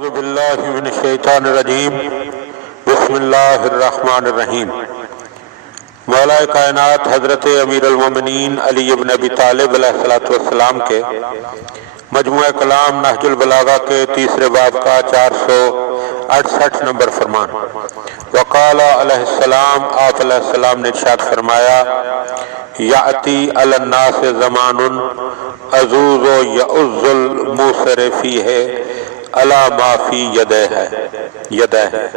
اعوذ باللہ من الشیطان الرجیم بسم اللہ الرحمن الرحیم۔ مولا کائنات حضرت امیر المومنین علی بن ابی طالب علیہ السلام کے مجموعہ کلام نہج البلاغہ کے تیسرے باب کا 468 نمبر فرمان۔ وقال علیہ السلام، آپ علیہ السلام نے ارشاد فرمایا، یأتی علی الناس زمان عزوز یعز الموسر فیہ علی ما فی یدہ ہے۔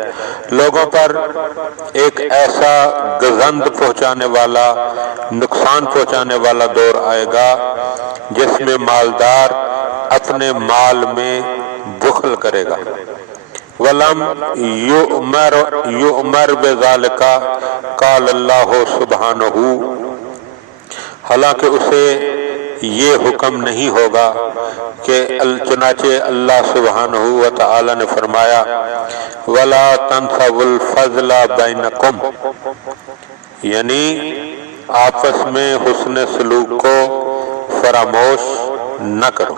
لوگوں پر ایک ایسا گزند پہنچانے والا، نقصان پہنچانے والا دور آئے گا جس میں مالدار اپنے مال میں بخل کرے گا۔ وَلَمْ يُؤْمَرْ بِذَلِكَ قال اللہ سبحانہ، حالانکہ اسے یہ حکم نہیں ہوگا کہ چنانچہ اللہ سبحانہ و تعالی نے فرمایا، وَلَا تَنْسَوُا الْفَضْلَ بَيْنَكُمْ، یعنی آپس میں حسن سلوک کو فراموش نہ کرو۔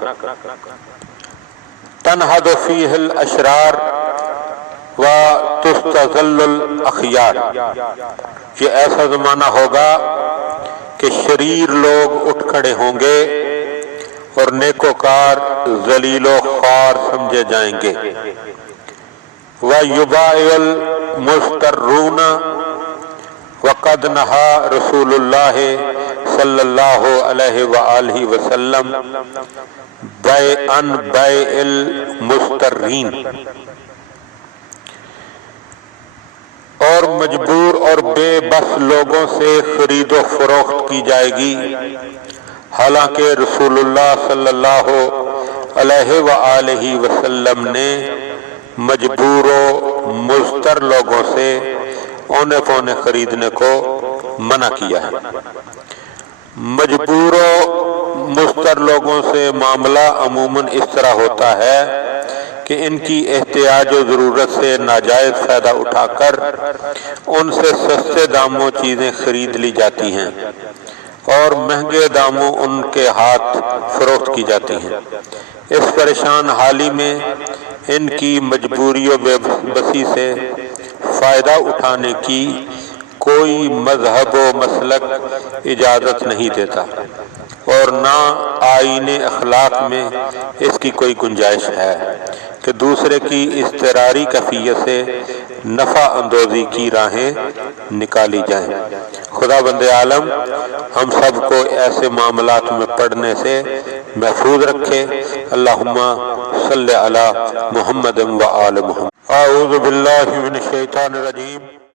تنہد فیہ الاشرار وتستذل الاخیار، یہ ایسا زمانہ ہوگا کہ شریر لوگ اٹھ کھڑے ہوں گے اور نیکوکار ذلیل و خوار سمجھے جائیں گے۔ وَيُبَاعِعُ الْمُسْتَرُّونَ وَقَدْ نَهَى رسول اللہ صلی اللہ علیہ وآلہ وسلم عن بیع المسترین، اور مجبور اور بے بس لوگوں سے خرید و فروخت کی جائے گی، حالانکہ رسول اللہ صلی اللہ علیہ وآلہ وسلم نے مجبور و مضطر لوگوں سے اونے پونے خریدنے کو منع کیا ہے۔ مجبور و مضطر لوگوں سے معاملہ عموماً اس طرح ہوتا ہے کہ ان کی احتیاج و ضرورت سے ناجائز فائدہ اٹھا کر ان سے سستے داموں چیزیں خرید لی جاتی ہیں اور مہنگے داموں ان کے ہاتھ فروخت کی جاتی ہیں۔ اس پریشان حالی میں ان کی مجبوری و بے بسی سے فائدہ اٹھانے کی کوئی مذہب و مسلک اجازت نہیں دیتا، اور نہ آئین اخلاق میں اس کی کوئی گنجائش ہے کہ دوسرے کی اضطراری کیفیت سے نفع اندوزی کی راہیں نکالی جائیں۔ خدا بند عالم ہم سب کو ایسے معاملات میں پڑنے سے محفوظ رکھے۔ اللہم صلی علی محمد و آل محمد۔ اعوذ باللہ من الشیطان الرجیم۔